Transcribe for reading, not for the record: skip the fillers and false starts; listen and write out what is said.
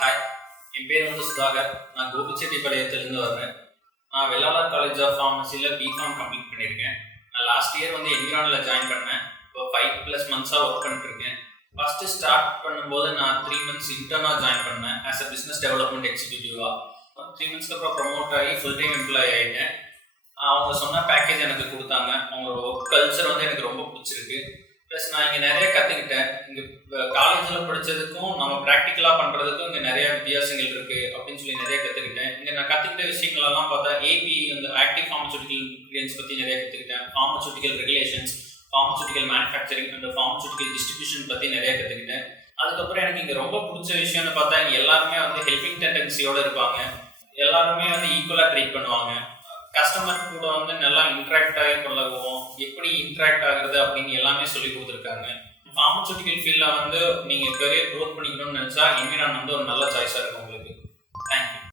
Hi, என் பேர் வந்து சுதாகர். நான் கோபிச்செட்டிப்பாளையத்துலேருந்து வர்றேன். நான் வெள்ளாளர் காலேஜ் ஆஃப் ஃபார்மசியில் பிஃபார்ம் கம்ப்ளீட் பண்ணியிருக்கேன். நான் லாஸ்ட் இயர் வந்து என்விரானில் ஜாயின் பண்ணேன். இப்போ 5+ மந்த்ஸாக ஒர்க் பண்ணிட்டுருக்கேன். ஃபஸ்ட்டு ஸ்டார்ட் பண்ணும்போது நான் 3 மந்த்ஸ் இன்டர்னாக ஜாயின் பண்ணேன் ஆஸ் அ பிஸ்னஸ் டெவலப்மெண்ட் எக்ஸிக்யூட்டிவாக. 3 மந்த்ஸ்க்கு அப்புறம் ப்ரமோட் ஆகி ஃபுல் டைம் எம்ப்ளாயி ஆகிட்டேன். அவங்க சொன்ன பேக்கேஜ் எனக்கு கொடுத்தாங்க. அவங்களோட ஒர்க் கல்ச்சர் வந்து எனக்கு ரொம்ப பிடிச்சிருக்கு. ப்ளஸ் நான் இங்கே நிறைய கற்றுக்கிட்டேன். இங்கே காலேஜில் படித்ததுக்கும் நம்ம ப்ராக்டிக்கலாக பண்ணுறதுக்கும் இங்கே நிறைய வித்தியாசங்கள் இருக்குது அப்படின்னு சொல்லி நிறைய கற்றுக்கிட்டேன். இங்கே நான் கற்றுக்கிட்ட விஷயங்களெல்லாம் பார்த்தா ஏபி அந்த ஆக்டிவ் ஃபார்மசூட்டிக்கல் இன்க்ரீடியன்ஸ் பற்றி நிறைய கற்றுக்கிட்டேன். Pharmaceutical regulations, pharmaceutical manufacturing and pharmaceutical distribution பற்றி நிறைய கற்றுக்கிட்டேன். அதுக்கப்புறம் எனக்கு இங்கே ரொம்ப பிடிச்ச விஷயம்னு பார்த்தா இங்கே எல்லாருமே வந்து ஹெல்பிங் டெண்டன்சியோடு இருப்பாங்க. எல்லாருமே வந்து ஈக்குவலாக ட்ரீட் பண்ணுவாங்க. கஸ்டமர் கூட வந்து நல்லா இன்ட்ராக்ட் ஆகி பழகுவோம். எப்படி இன்ட்ராக்ட் ஆகுறது அப்படின்னு எல்லாமே சொல்லி கொடுத்துருக்காங்க. ஃபார்மசூட்டிக்கல் ஃபீல்டில் வந்து நீங்கள் கரியர் க்ரோத் பண்ணிக்கணும்னு நினச்சா என்விரான் வந்து ஒரு நல்ல சாய்ஸாக இருக்கும் உங்களுக்கு.